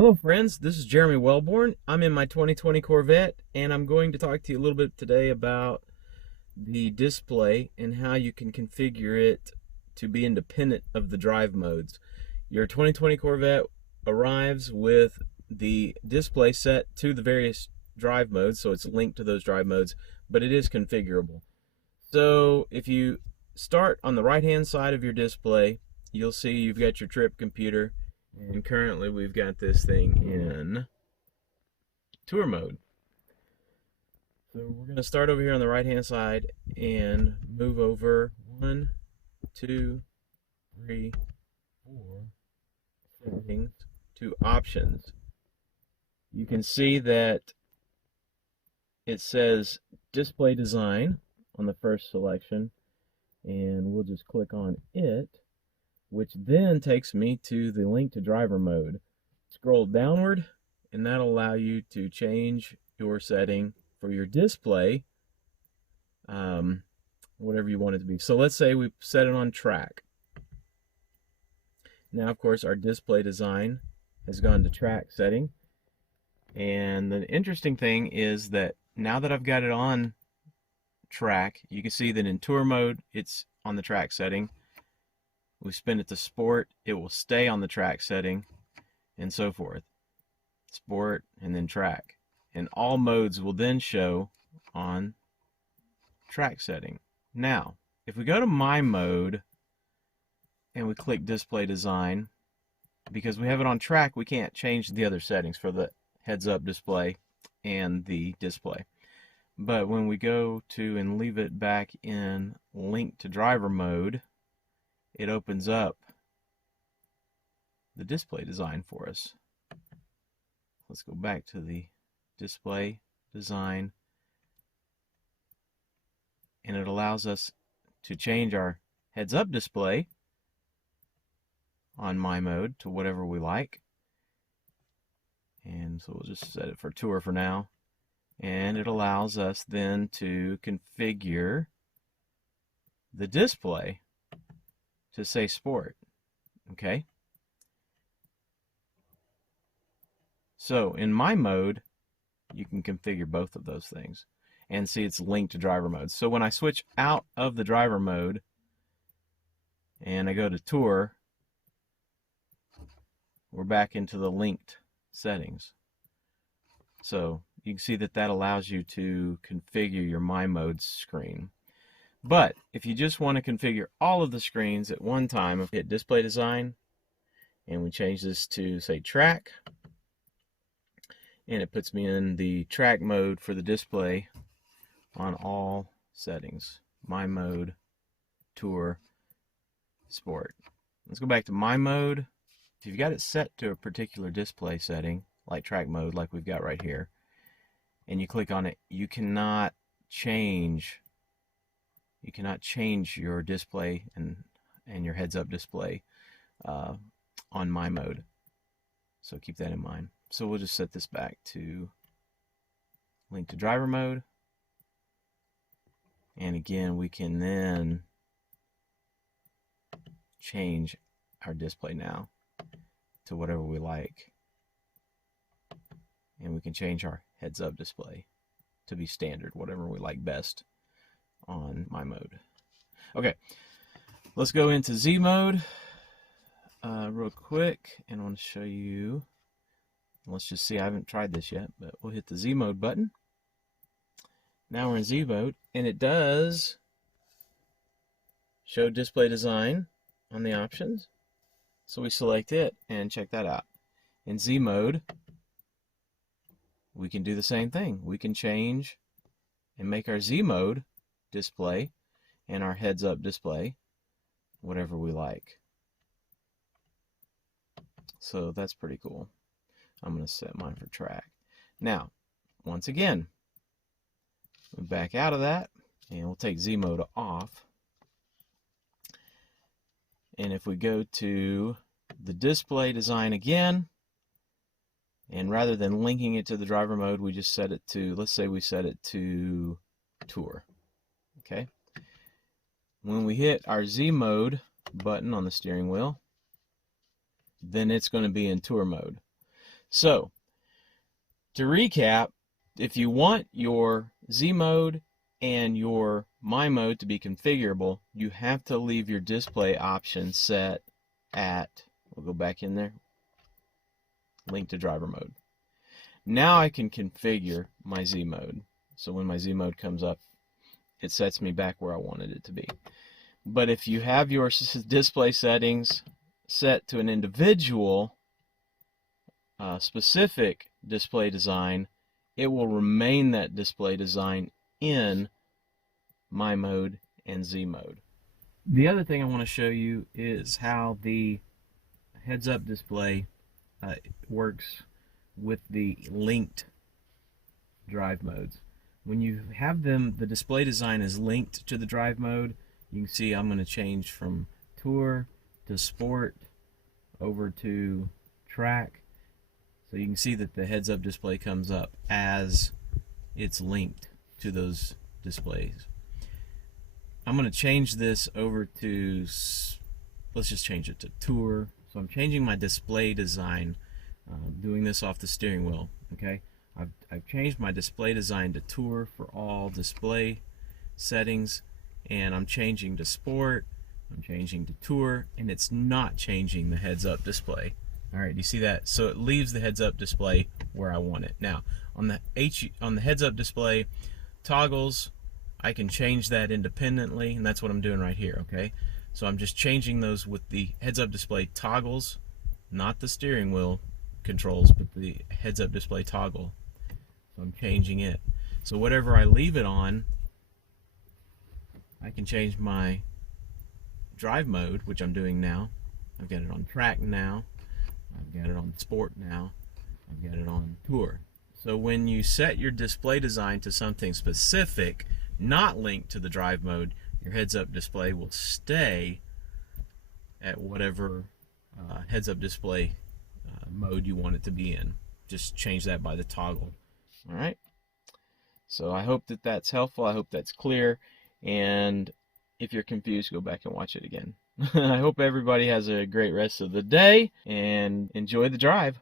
Hello friends, this is Jeremy Wellborn. I'm in my 2020 Corvette and I'm going to talk to you a little bit today about the display and how you can configure it to be independent of the drive modes. Your 2020 Corvette arrives with the display set to the various drive modes, so it's linked to those drive modes, but it is configurable. So if you start on the right hand side of your display, you'll see you've got your trip computer, and currently we've got this thing in tour mode. So we're going to start over here on the right hand side and move over 1, 2, 3, 4 settings to options. You can see that it says display design on the first selection, and we'll just click on it, which then takes me to the link to driver mode. Scroll downward and that'll allow you to change your setting for your display, whatever you want it to be. So let's say we set it on track. Now of course our display design has gone to track setting, and the interesting thing is that now that I've got it on track, you can see that in tour mode it's on the track setting. We spin it to sport, it will stay on the track setting, and so forth. Sport and then track. And all modes will then show on track setting. Now, if we go to my mode and we click display design, because we have it on track, we can't change the other settings for the heads up display and the display. But when we go to and leave it back in link to driver mode, it opens up the display design for us. Let's go back to the display design, and it allows us to change our heads up display on my mode to whatever we like. And so we'll just set it for tour for now, and it allows us then to configure the display to say sport. Okay, so in my mode you can configure both of those things, and see it's linked to driver mode. So when I switch out of the driver mode and I go to tour, we're back into the linked settings. So you can see that that allows you to configure your my mode screen. But if you just want to configure all of the screens at one time, hit display design and we change this to say track, and it puts me in the track mode for the display on all settings: my mode, tour, sport. Let's go back to my mode. If you've got it set to a particular display setting, like track mode, like we've got right here, and you click on it, you cannot change your display and your heads up display on my mode. So keep that in mind. So we'll just set this back to link to driver mode, and again we can then change our display now to whatever we like, and we can change our heads up display to be standard, whatever we like best on my mode. Okay, let's go into Z mode real quick, and I want to show you. Let's just see, I haven't tried this yet, but we'll hit the Z mode button. Now we're in Z mode, and it does show display design on the options. So we select it and check that out. In Z mode, we can do the same thing. We can change and make our Z mode display and our heads up display whatever we like. So that's pretty cool. I'm going to set mine for track. Now, once again, we back out of that and we'll take Z mode off. And if we go to the display design again, and rather than linking it to the driver mode, we just set it to, let's say we set it to tour. Okay. When we hit our Z mode button on the steering wheel, then it's going to be in tour mode. So, to recap, if you want your Z mode and your My mode to be configurable, you have to leave your display option set at, we'll go back in there, link to driver mode. Now I can configure my Z mode. So when my Z mode comes up, it sets me back where I wanted it to be. But if you have your display settings set to an individual specific display design, it will remain that display design in My mode and Z mode. The other thing I want to show you is how the heads-up display works with the linked drive modes. When you have them, the display design is linked to the drive mode. You can see I'm going to change from Tour to Sport over to Track. So you can see that the heads-up display comes up as it's linked to those displays. I'm going to change this over to, let's just change it to Tour. So I'm changing my display design, doing this off the steering wheel. Okay, I've changed my display design to Tour for all display settings, and I'm changing to Sport, I'm changing to Tour, and it's not changing the heads-up display. Alright, do you see that? So it leaves the heads-up display where I want it. Now, on the heads-up display toggles, I can change that independently, and that's what I'm doing right here, okay? So I'm just changing those with the heads-up display toggles, not the steering wheel controls, but the heads-up display toggle. So I'm changing it. So whatever I leave it on, I can change my drive mode, which I'm doing now. I've got it on Track now. I've got it on Sport now. I've got it on Tour. So when you set your display design to something specific, not linked to the drive mode, your heads-up display will stay at whatever heads-up display mode you want it to be in. Just change that by the toggle. All right. So I hope that that's helpful. I hope that's clear. And if you're confused, go back and watch it again. I hope everybody has a great rest of the day and enjoy the drive.